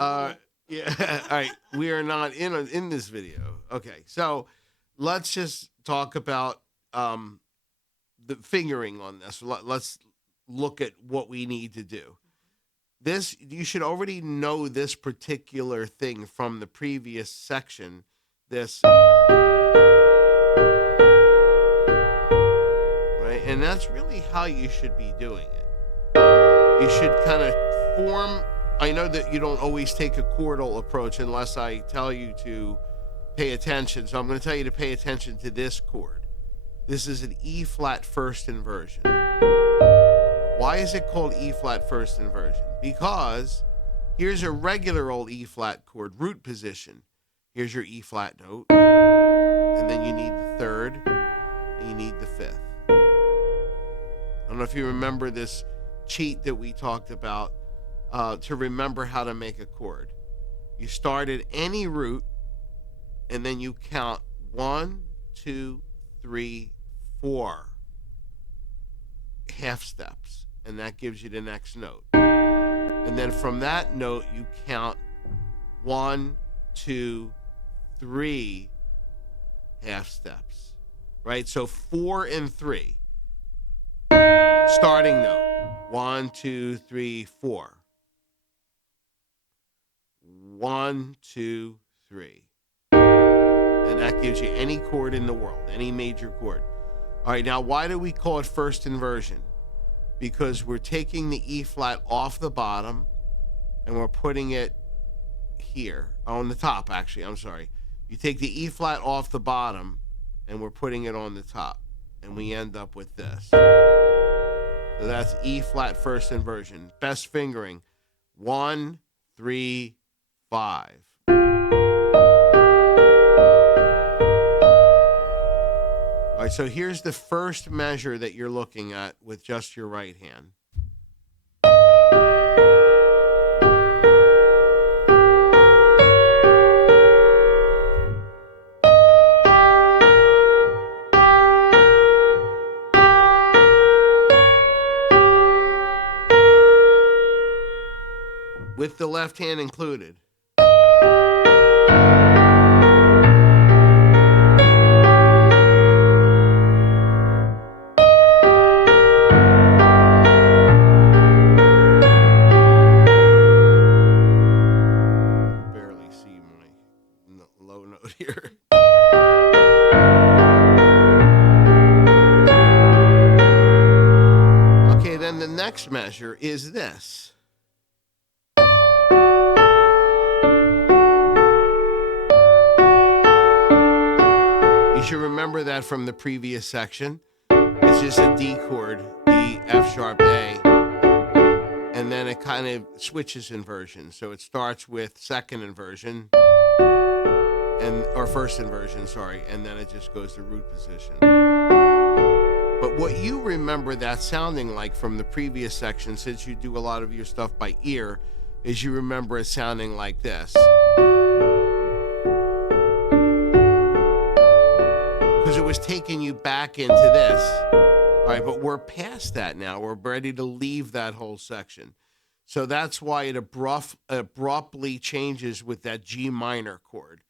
Yeah. All right. We are not in this video. Okay. So let's just talk about the fingering on this. Let's look at what we need to do. This, you should already know this particular thing from the previous section. This, right? And that's really how you should be doing it. You should kind of form. I know that you don't always take a chordal approach unless I tell you to pay attention. So I'm going to tell you to pay attention to this chord. This is an E flat first inversion. Why is it called E flat first inversion? Because here's a regular old E flat chord, root position. Here's your E flat note. And then you need the third, and you need the fifth. I don't know if you remember this cheat that we talked about to remember how to make a chord. You start at any root, and then you count 1, 2, 3, 4 half steps, and that gives you the next note. And then from that note, you count 1, 2, 3 half steps, right? So 4 and 3. Starting note, 1, 2, 3, 4. 1, 2, 3. And that gives you any chord in the world, any major chord. All right, now why do we call it first inversion? Because we're taking the E flat off the bottom and we're putting it here, on the top actually, I'm sorry. You take the E flat off the bottom and we're putting it on the top, and we end up with this. So that's E flat first inversion. Best fingering, 1, 3, 5. All right, so here's the first measure that you're looking at with just your right hand. With the left hand included. Barely see my low note here. Okay, then the next measure is this. You should remember that from the previous section. It's just a D chord, D, F sharp, A. And then it kind of switches inversion. So it starts with second inversion, or first inversion, sorry, and then it just goes to root position. But what you remember that sounding like from the previous section, since you do a lot of your stuff by ear, is you remember it sounding like this. Because it was taking you back into this. All right, but we're past that now. We're ready to leave that whole section. So that's why it abruptly changes with that G minor chord.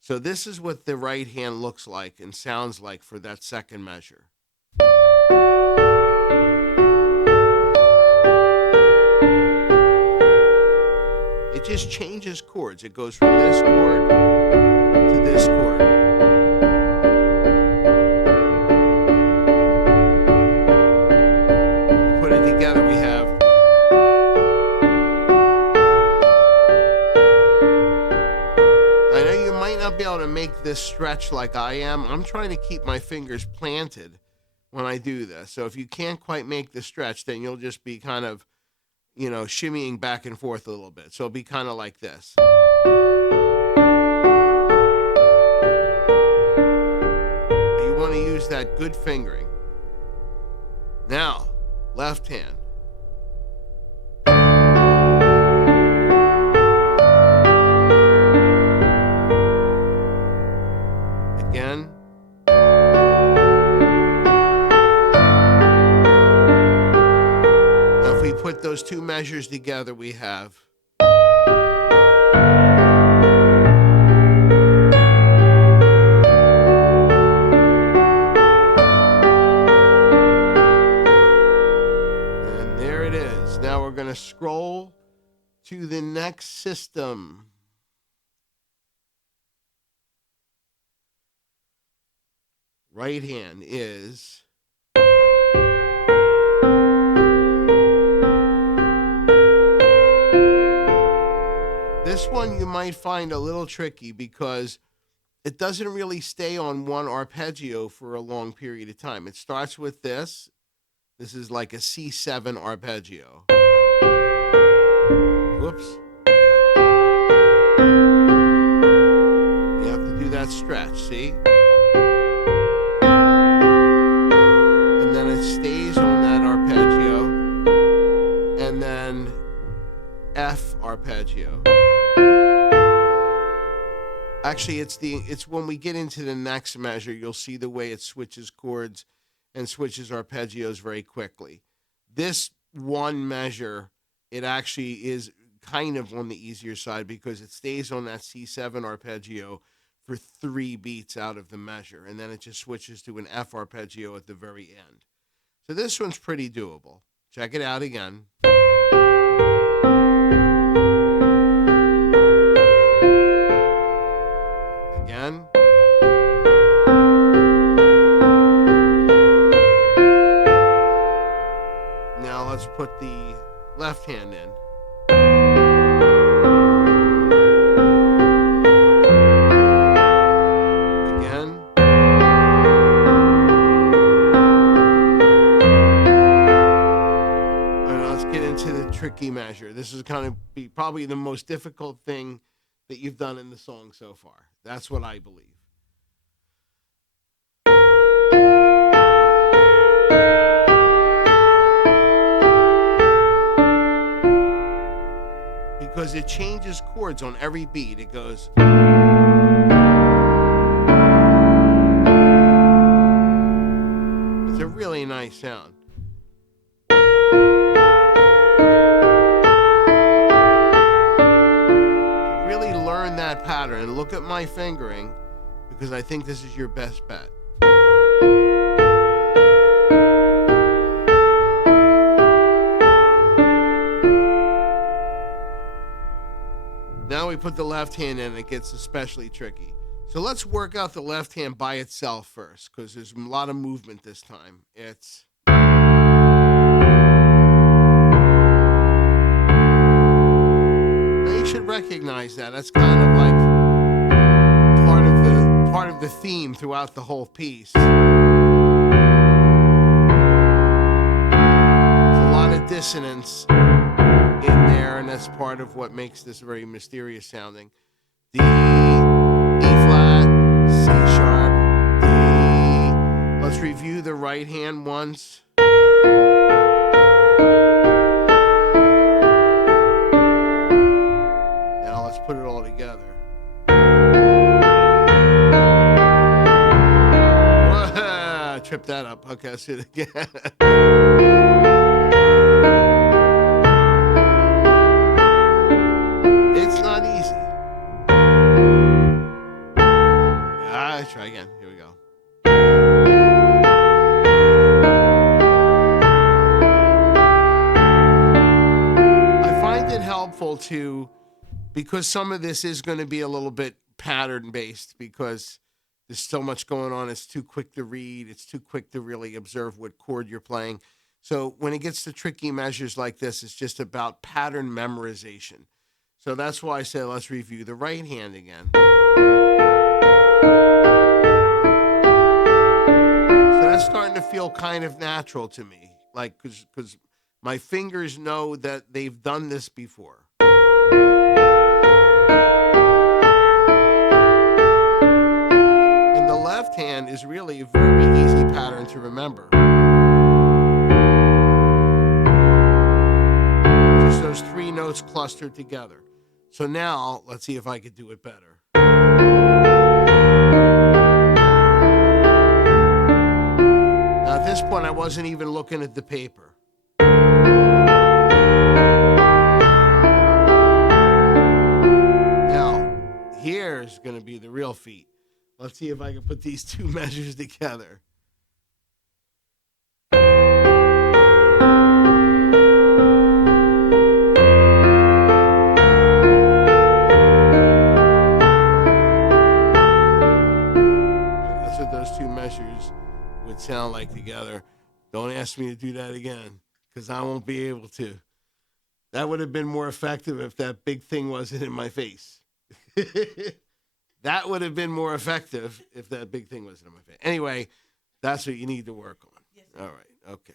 So this is what the right hand looks like and sounds like for that second measure. It just changes chords. It goes from this chord to this chord. Put it together, we have. I know you might not be able to make this stretch like I am. I'm trying to keep my fingers planted when I do this. So if you can't quite make the stretch, then you'll just be kind of, you know, shimmying back and forth a little bit. So it'll be kind of like this. You want to use that good fingering. Now, left hand. Again. Now, if we put those two measures together, we have. to the next system. Right hand is this one you might find a little tricky because it doesn't really stay on one arpeggio for a long period of time. It starts with this. This is like a C7 arpeggio. Whoops. You have to do that stretch, see? And then it stays on that arpeggio. And then F arpeggio. Actually, it's when we get into the next measure, you'll see the way it switches chords and switches arpeggios very quickly. This one measure, it actually is kind of on the easier side because it stays on that C7 arpeggio for 3 beats out of the measure, and then it just switches to an F arpeggio at the very end. So this one's pretty doable. Check it out again. Again. Now let's put the left hand in. Again. And let's get into the tricky measure. This is going to be probably the most difficult thing that you've done in the song so far. That's what I believe. Because it changes chords on every beat. It goes. It's a really nice sound. That pattern and look at my fingering because I think this is your best bet. Now we put the left hand in and it gets especially tricky. So let's work out the left hand by itself first because there's a lot of movement this time. It's should recognize that. That's kind of like part of the theme throughout the whole piece. There's a lot of dissonance in there, and that's part of what makes this very mysterious sounding. D, E flat, C sharp, D. Let's review the right hand once. Put it all together. Whoa, trip that up. Okay, I'll see it again. It's not easy. Try again. Here we go. I find it helpful to because some of this is going to be a little bit pattern-based because there's so much going on. It's too quick to read. It's too quick to really observe what chord you're playing. So when it gets to tricky measures like this, it's just about pattern memorization. So that's why I say let's review the right hand again. So that's starting to feel kind of natural to me, like because my fingers know that they've done this before. The left hand is really a very easy pattern to remember. Just those 3 notes clustered together. So now, let's see if I could do it better. Now at this point, I wasn't even looking at the paper. Now, here's going to be the real feat. Let's see if I can put these 2 measures together. measures would sound like together. Don't ask me to do that again, because I won't be able to. That would have been more effective if that big thing wasn't in my face. That would have been more effective if that big thing wasn't in my face. Anyway, that's what you need to work on. Yes, all right. Okay.